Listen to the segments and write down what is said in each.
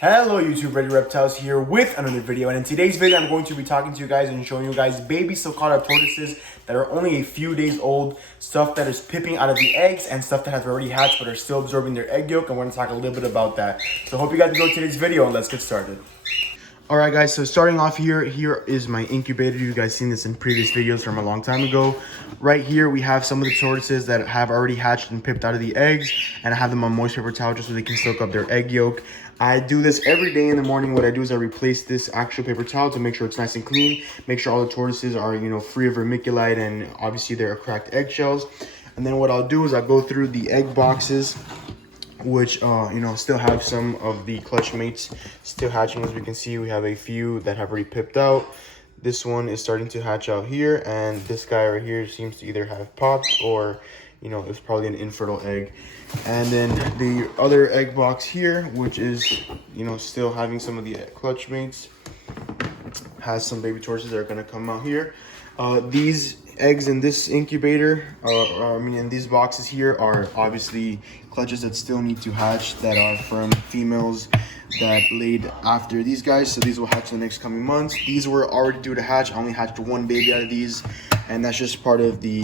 Hello YouTube, Ready Reptiles here with another video, and in today's video I'm going to be talking to you guys and showing you guys baby Sulcata tortoises that are only a few days old, stuff that is pipping out of the eggs and stuff that has already hatched but are still absorbing their egg yolk, and we're going to talk a little bit about that. So I hope you guys enjoyed today's video and let's get started. Alright guys, so starting off here is my incubator. You guys seen this in previous videos from a long time ago. Right here we have some of the tortoises that have already hatched and pipped out of the eggs, and I have them on moist paper towel just so they can soak up their egg yolk. I do this every day in the morning. What I do is I replace this actual paper towel to make sure it's nice and clean, make sure all the tortoises are, free of vermiculite and obviously they're cracked eggshells. And then what I'll do is I'll go through the egg boxes, which still have some of the clutch mates still hatching. As we can see, we have a few that have already pipped out. This one is starting to hatch out here, and this guy right here seems to either have popped or it's probably an infertile egg. And then the other egg box here, which is still having some of the clutch mates, has some baby tortoises that are going to come out here. These eggs in this incubator, in these boxes here, are obviously clutches that still need to hatch, that are from females that laid after these guys. So these will hatch in the next coming months. These were already due to hatch. I only hatched one baby out of these, and that's just part of the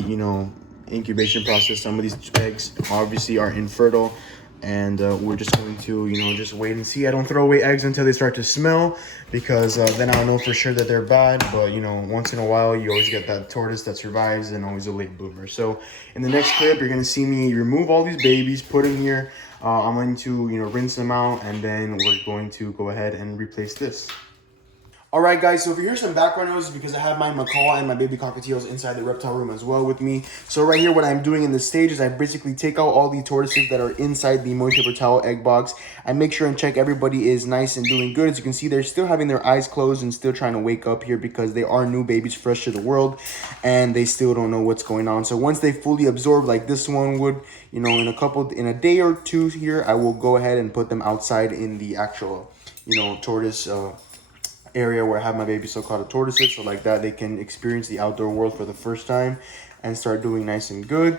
incubation process. Some of these eggs obviously are infertile, and we're just going to just wait and see. I don't throw away eggs until they start to smell, because then I'll know for sure that they're bad. But once in a while you always get that tortoise that survives and always a late bloomer. So in the next clip you're going to see me remove all these babies, put them here. I'm going to rinse them out, and then we're going to go ahead and replace this. Alright guys, so if you hear some background noise, because I have my macaw and my baby cockatiels inside the reptile room as well with me. So right here, what I'm doing in this stage is I basically take out all the tortoises that are inside the moist paper towel egg box. I make sure and check everybody is nice and doing good. As you can see, they're still having their eyes closed and still trying to wake up here, because they are new babies fresh to the world and they still don't know what's going on. So once they fully absorb, like this one would, in a day or two here, I will go ahead and put them outside in the actual, tortoise area where I have my baby Sulcata tortoises, so like that they can experience the outdoor world for the first time and start doing nice and good.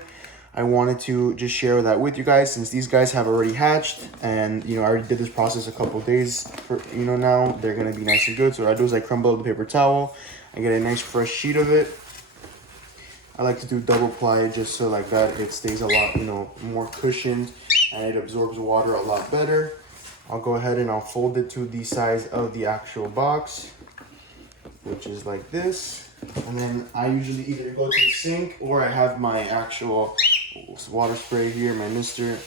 I wanted to just share that with you guys, since these guys have already hatched, and I already did this process a couple days for now they're gonna be nice and good. So what I do is I crumble up the paper towel, I get a nice fresh sheet of it. I like to do double ply just so like that it stays a lot more cushioned and it absorbs water a lot better. I'll go ahead and I'll fold it to the size of the actual box, which is like this. And then I usually either go to the sink, or I have my actual water spray here, my mister,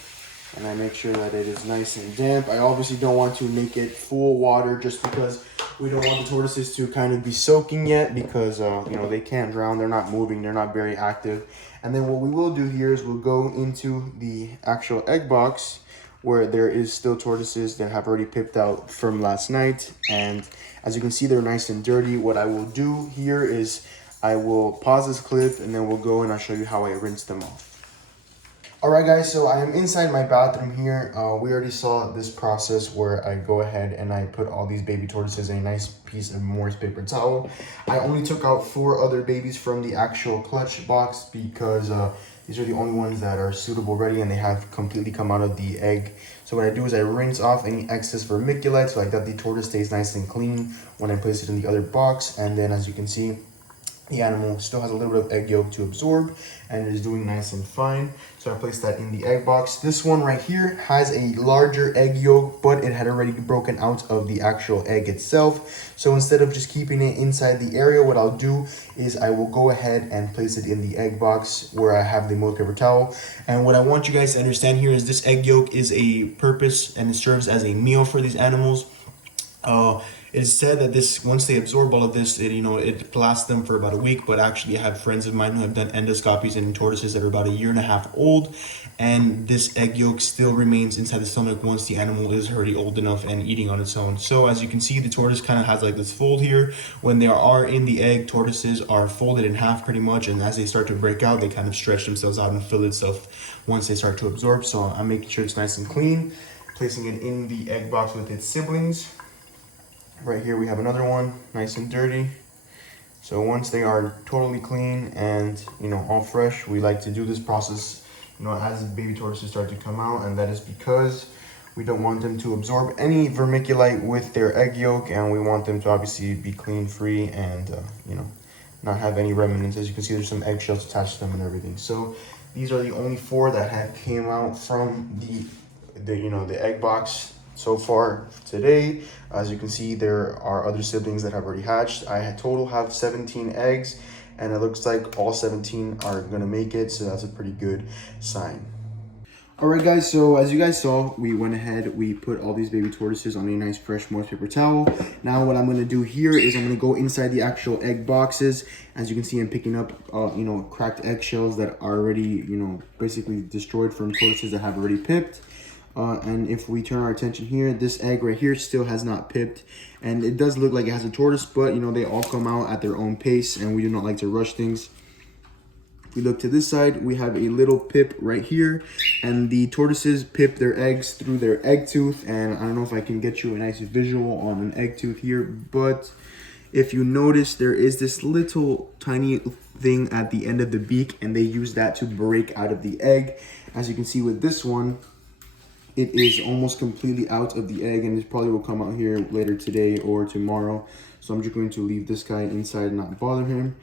and I make sure that it is nice and damp. I obviously don't want to make it full water, just because we don't want the tortoises to kind of be soaking yet, because they can't drown, they're not moving, they're not very active. And then what we will do here is we'll go into the actual egg box, where there is still tortoises that have already pipped out from last night, and as you can see, they're nice and dirty. What I will do here is I will pause this clip, and then we'll go and I'll show you how I rinse them off. Alright guys, so I am inside my bathroom here. We already saw this process where I go ahead and I put all these baby tortoises in a nice piece of moist paper towel. I only took out 4 other babies from the actual clutch box, because these are the only ones that are suitable ready and they have completely come out of the egg. So what I do is I rinse off any excess vermiculite, so like that the tortoise stays nice and clean when I place it in the other box. And then as you can see, the animal still has a little bit of egg yolk to absorb and it is doing nice and fine. So I placed that in the egg box. This one right here has a larger egg yolk, but it had already broken out of the actual egg itself. So instead of just keeping it inside the area, what I'll do is I will go ahead and place it in the egg box where I have the moist paper towel. And what I want you guys to understand here is this egg yolk is a purpose, and it serves as a meal for these animals. It is said that this, once they absorb all of this, it lasts them for about a week. But actually, I have friends of mine who have done endoscopies in tortoises that are about 1.5 years old, and this egg yolk still remains inside the stomach once the animal is already old enough and eating on its own. So as you can see, the tortoise kind of has like this fold here. When they are in the egg, tortoises are folded in half pretty much, and as they start to break out, they kind of stretch themselves out and fill itself once they start to absorb. So I'm making sure it's nice and clean, placing it in the egg box with its siblings. Right here we have another one, nice and dirty. So once they are totally clean and all fresh, we like to do this process as baby tortoises start to come out, and that is because We don't want them to absorb any vermiculite with their egg yolk, and we want them to obviously be clean, free, and you know, not have any remnants. As you can see, there's some eggshells attached to them and everything. So these are the only 4 that have came out from the egg box so far today. As you can see, there are other siblings that have already hatched. I total have 17 eggs, and it looks like all 17 are gonna make it, so that's a pretty good sign. All right, guys, so as you guys saw, we went ahead, we put all these baby tortoises on a nice fresh moist paper towel. Now what I'm gonna do here is I'm gonna go inside the actual egg boxes. As you can see, I'm picking up, cracked eggshells that are already, basically destroyed from tortoises that have already pipped. And if we turn our attention here, this egg right here still has not pipped. And it does look like it has a tortoise, but, they all come out at their own pace, and we do not like to rush things. If we look to this side, we have a little pip right here, and the tortoises pip their eggs through their egg tooth. And I don't know if I can get you a nice visual on an egg tooth here, but if you notice, there is this little tiny thing at the end of the beak, and they use that to break out of the egg. As you can see with this one, it is almost completely out of the egg, and it probably will come out here later today or tomorrow. So I'm just going to leave this guy inside and not bother him.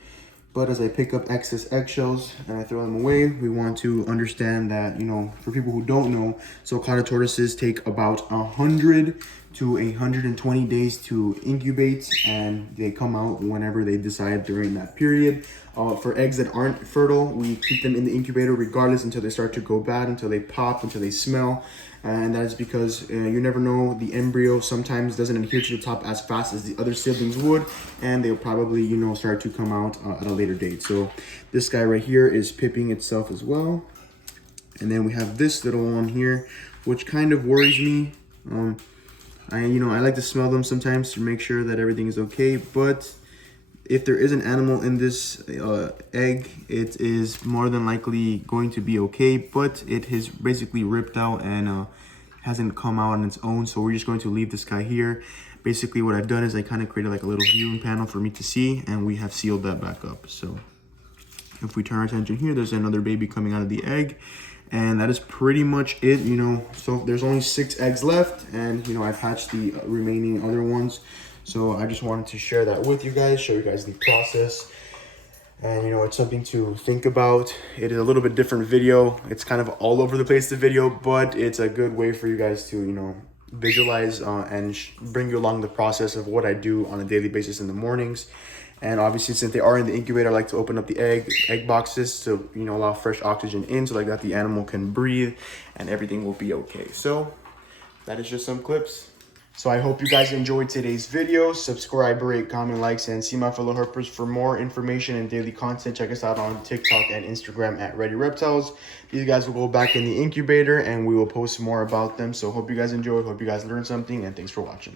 But as I pick up excess eggshells and I throw them away, we want to understand that, for people who don't know, sulcata tortoises take about 100 to 120 days to incubate, and they come out whenever they decide during that period. For eggs that aren't fertile, we keep them in the incubator regardless until they start to go bad, until they pop, until they smell. And that is because you never know, the embryo sometimes doesn't adhere to the top as fast as the other siblings would, and they'll probably, start to come out at a later date. So this guy right here is pipping itself as well. And then we have this little one here, which kind of worries me. I like to smell them sometimes to make sure that everything is okay, but if there is an animal in this egg, it is more than likely going to be okay, but it has basically ripped out and hasn't come out on its own. So we're just going to leave this guy here. Basically what I've done is I kind of created like a little viewing panel for me to see, and we have sealed that back up. So if we turn our attention here, there's another baby coming out of the egg. And that is pretty much it, So there's only 6 eggs left, and, I've hatched the remaining other ones. So I just wanted to share that with you guys, show you guys the process. And, it's something to think about. It is a little bit different video. It's kind of all over the place, the video, but it's a good way for you guys to, visualize and bring you along the process of what I do on a daily basis in the mornings. And obviously, since they are in the incubator, I like to open up the egg boxes to, allow fresh oxygen in, so like that the animal can breathe and everything will be okay. So that is just some clips. So I hope you guys enjoyed today's video. Subscribe, rate, comment, likes, and see my fellow herpers for more information and daily content. Check us out on TikTok and Instagram at Ready Reptiles. These guys will go back in the incubator and we will post more about them. So hope you guys enjoyed, hope you guys learned something, and thanks for watching.